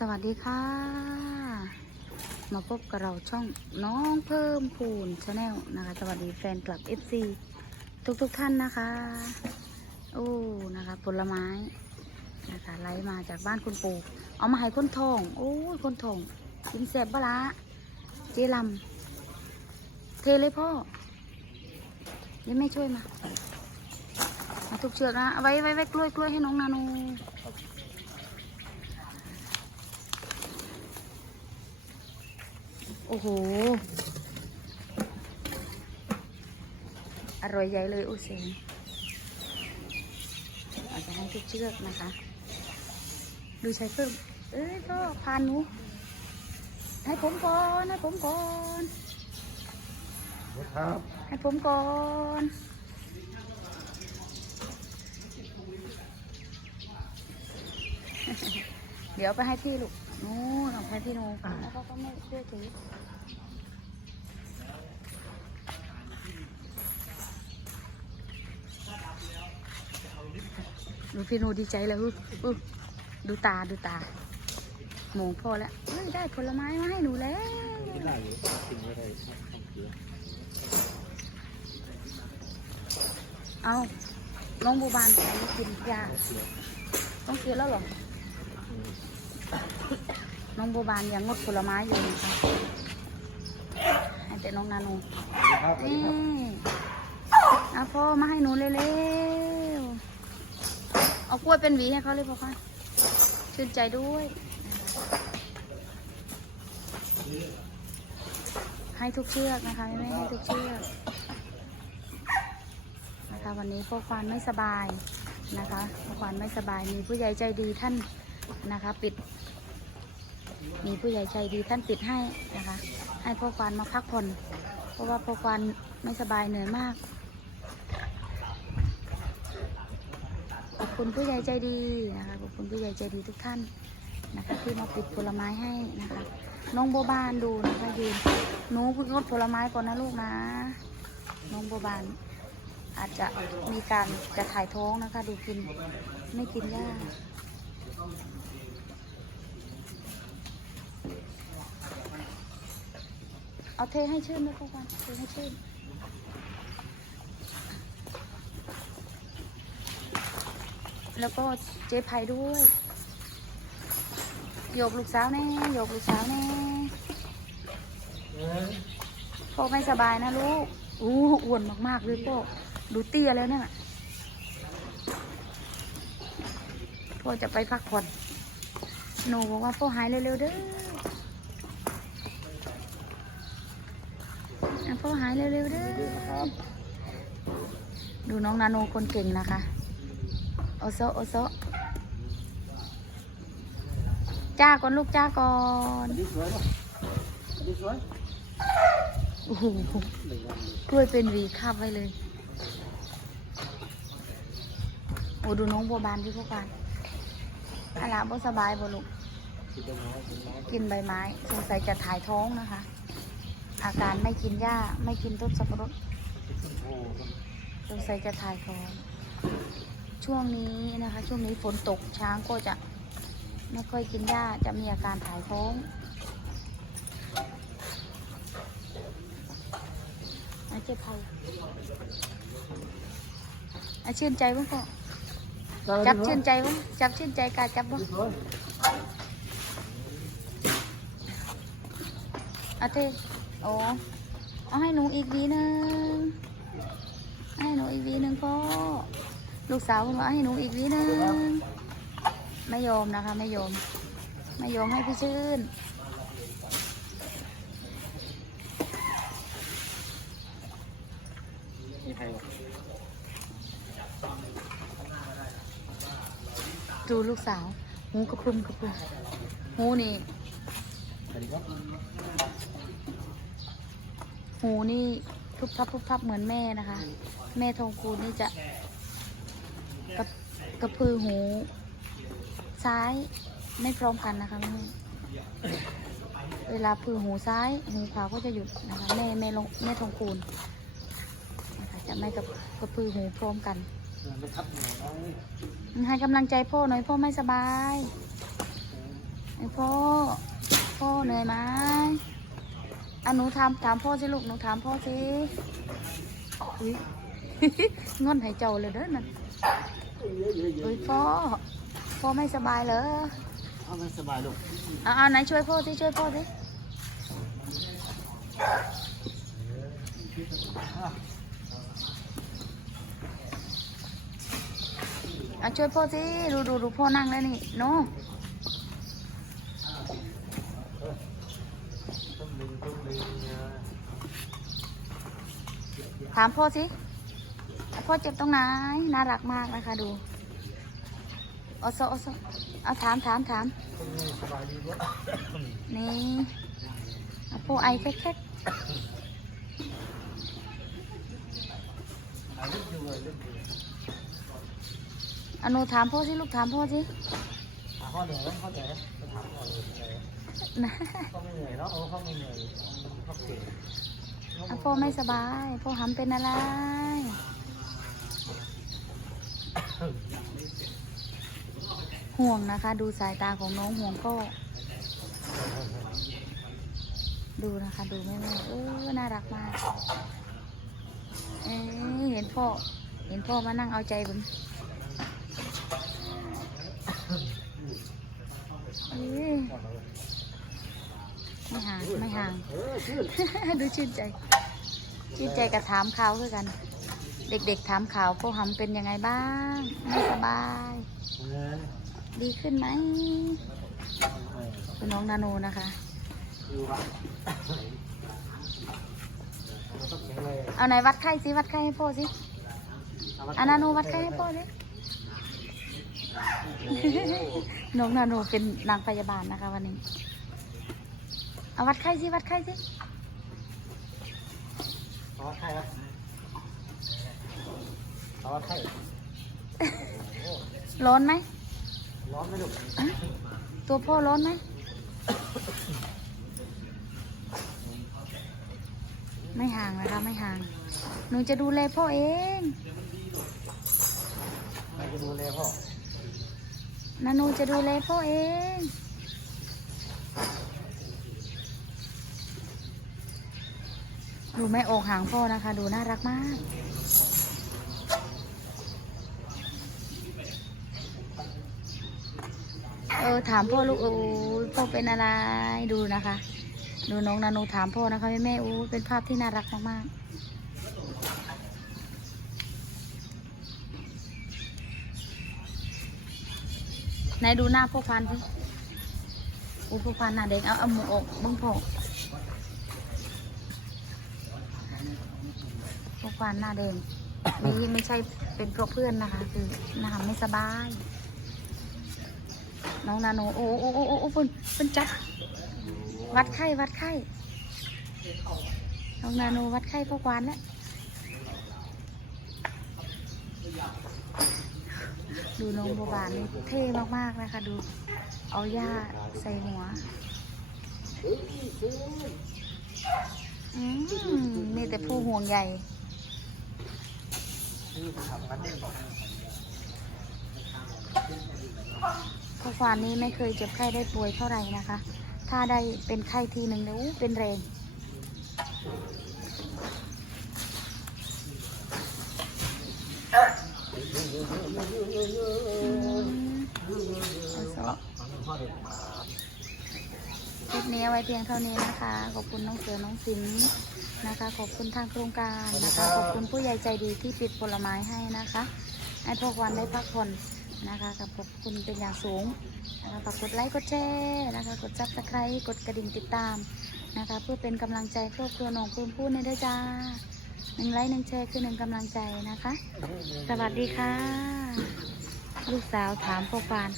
สวัสดีค่ะ มาพบกับเราช่องน้องเพิ่มพูนชาแนลนะคะ สวัสดีแฟนคลับ FC ทุกทุกๆท่านนะคะ โอ้นะคะ ผลไม้นะคะไล่มาจากบ้านคุณปู่เอามาให้คนทอง โอ้ยคนทองกินแสบบะละเจลำเทเลยพ่อเดี๋ยวแม่ช่วยมามาทุกเชือกนะเอาไว้ไว้ไว้กล้วยกล้วยให้น้องนาโน โอ้โห อร่อยใหญ่เลยโอ้เสียงอาจจะให้ทุกเชือกนะคะ ดูใช้เพิ่ม เอ้ยก็พานหนูให้ผมก่อนให้ผมก่อนครับ ให้ผมก่อนเดี๋ยวไปให้พี่ลูก นู้นเอาไปให้พี่โนแล้วก็ก็ไม่ช่วยถือดูพี่โนดีใจแล้วฮึฮึดูตาดูตาโมงพ่อแล้วเฮ้ยได้ผลไม้มาให้หนูแล้วกินได้อยู่กินไม่ได้ต้องเกลือเอาน้องบูบานไปกินยาเกลือต้องกินแล้วเหรอ น้องบูบานยังงดผลไม้อยู่นะคะให้แต่น้องนาโนครับนี่เอาพ่อมาให้หนูเร็วๆเอากล้วยเป็นหวีให้เขาเลยพ่อค่ะชื่นใจด้วย ให้ทุกเชือกนะคะแม่ให้ทุกเชือกนะคะวันนี้พ่อควานไม่สบายนะคะพ่อควานไม่สบายมีผู้ใหญ่ใจดีท่านนะคะ ปิด มีผู้ใหญ่ใจดีท่านปิดให้นะคะ ให้พ่อควานมาพักผ่อน เพราะว่าพ่อควานไม่สบายเหนื่อยมาก ขอบคุณผู้ใหญ่ใจดีนะคะ ขอบคุณผู้ใหญ่ใจดีทุกท่านนะคะ ที่มาปิดผลไม้ให้นะคะ น้องโบบานดูนะคะยืนหนูงดผลไม้ก่อนนะลูกนะ น้องโบบานอาจจะมีการจะถ่ายท้องนะคะ ดูกินไม่กินหญ้า เอาเทให้ชื่นด้วยพ่อควานเทให้ชื่นแล้วก็เจ๊ไผ่ด้วยโยกลูกสาวแน่โยกลูกสาวแน่พ่อไม่สบายนะลูกอู้อ้วนมากๆเลยพ่อดูเตี้ยแล้วนั่นน่ะพ่อจะไปพักผ่อนหนูบอกว่าพ่อหายเร็วๆเด้ออะพ่อ หายเร็วๆเด้อดูน้องนาโนคนเก่งนะคะ โอโซโอโซจ้าก่อนลูกจ้าก่อนดีสวยป่ะดีสวยโอ้โหหนึ่งวันกล้วยเป็นหวีคาบไว้เลย โอ้ดูน้องบัวบานที่พวกกันอาลาบ่สบายบ่ลูกกินต้นไม้กินไม้กินใบไม้ สงสัยจะถ่ายท้องนะคะ อาการไม่กินหญ้า ไม่กินต้นสับปะรดโอ้สงสัยจะถ่ายท้องช่วงนี้นะคะ ช่วงนี้ฝนตกช้างก็จะไม่ค่อยกินหญ้าจะมีอาการถ่ายท้อง อาเจ็บเผาอาชื่นใจบ้างก็จับชื่นใจบ้างจับชื่นใจกาจับบ้างดีสวยอาเทโอ้เอาให้หนูอีกวีหนึ่งให้หนูอีกวีหนึ่งพ่อลูกสาวคุณว่าให้หนูอีกวีหนึ่งไม่ยอมนะคะไม่ยอมไม่ยอมให้พี่ชื่นดูลูกสาวหูกระพุ้มกระพุ้มหูนี่ หูนี่ทุบทับทุบทับเหมือนแม่นะคะ แม่ทองคูณนี่จะกระกระพือหู ซ้ายไม่พร้อมกันนะคะแม่เวลาพือหูซ้ายหูขวาก็จะหยุดนะคะแม่แม่ลงแม่ทองคูณนะคะจะไม่กับกระพือหูพร้อมกันให้กำลังใจพ่อหน่อยพ่อไม่สบายไอพ่อพ่อเหนื่อยไหม อะหนูถามถามพ่อสิลูกหนูถามพ่อสิอุ้ยงอนให้เจ้าเลยเด้อนั่นอุ้ยพ่อพ่อไม่สบายเหรอเอามันสบายลูกเอาเอาไหนช่วยพ่อสิช่วยพ่อสิเอาช่วยพ่อสิดูดูดูพ่อนั่งแล้วนี่โน ต้องดึงต้องดึงนะ ถามพ่อสิ พ่อเจ็บตรงไหน น่ารักมากนะคะ ดูเอาโซเอาโซเอาถามถามถามต้องให้สบายดีด้วยนี่เอาพ่อไอแค่แค่ถ่ายรูปอยู่เลยรูปอยู่เอาหนูถามพ่อสิลูกถามพ่อสิหาข้อเหนื่อยไหมข้อเหนื่อยไหมไปถามก่อนเลยเหนื่อยไหมนะเขาไม่เหนื่อยเนาะเออเขาไม่เหนื่อยเขาเก่งเอาพ่อไม่สบาย พ่อหำเป็นอะไร ห่วงนะคะ ดูสายตาของน้องห่วงพ่อดูนะคะ ดูแม่แม่เออน่ารักมาก เอ้ยเห็นพ่อ เห็นพ่อมานั่งเอาใจบุญเอ้ย ไม่ห่างไม่ห่างเออชื่นดูชื่นใจ ชื่นใจกับถามข่าวคือกัน เด็กๆถามข่าวพ่อหำเป็นยังไงบ้างไม่สบายเงินดีขึ้นไหมเออคุณน้องนาโนนะคะดูครับเราต้องแข็งแรงเอาไหนวัดไข้สิวัดไข้ให้พ่อสิอานาโนวัดไข้ให้พ่อสิโอ้โหน้องนาโนเป็นนางพยาบาลนะคะวันนี้ เอาวัดไข้สิวัดไข้สิเอาไข่ครับเอาไข่โอ้โหร้อนไหมร้อนไหมลูกตัวพ่อร้อนไหมไม่ห่างนะคะไม่ห่าง หนูจะดูแลพ่อเองใครจะดูแลพ่อนาโนจะดูแลพ่อเอง แม่อกหางพ่อนะคะ ดูน่ารักมาก เออถามพ่อลูกโอ้พ่อเป็นอะไรดูนะคะ ดูน้องนาโนถามพ่อนะคะแม่แม่โอ้เป็นภาพที่น่ารักมากๆไหนดูหน้าพ่อพันสิโอ้พ่อพันหน้าเด็กเอาเอาหมูอกบึ้ง พ่อพ่อพันธุ์หน้าเด็กนี่ไม่ใช่เป็นเพราะเพื่อนนะคะ คือนะคะไม่สบาย น้องนาโนโอ้โอ้โอ้โอ้โอ้เพิ่นเพิ่นจับ วัดไข้วัดไข้น้องนาโนวัดไข้พ่อกวานแล้วดูน้องบัวบานนี่เท่มากๆนะคะ ดู เอาหญ้าใส่หัว อืมมี แต่ผู้ห่วงใยคือทำกันได้บอกพ่อกวานนี้ไม่เคยเจ็บไข้ได้ป่วยเท่าไหร่นะคะ ถ้าได้เป็นไข้ทีหนึ่งเนี่ยอู้เป็นแรงคลิปนี้ไว้เพียงเท่านี้นะคะ ขอบคุณน้องเสือน้องสิน นะคะ ขอบคุณทางโครงการนะคะ ขอบคุณผู้ใหญ่ใจดีที่ปิดผลไม้ให้นะคะ ให้พวกวันได้พักผ่อนนะคะกับขอบคุณเป็นอย่างสูงนะคะฝากกดไลค์กดแชร์นะคะ กดซับสไครต์กดกระดิ่งติดตามนะคะ เพื่อเป็นกำลังใจครอบครัวน้องเพิ่มพูดในด้วยจ้าหนึ่งไลค์หนึ่งแชร์คือหนึ่งกำลังใจนะคะ สวัสดีค่ะ ลูกสาวถามพ่อฟาน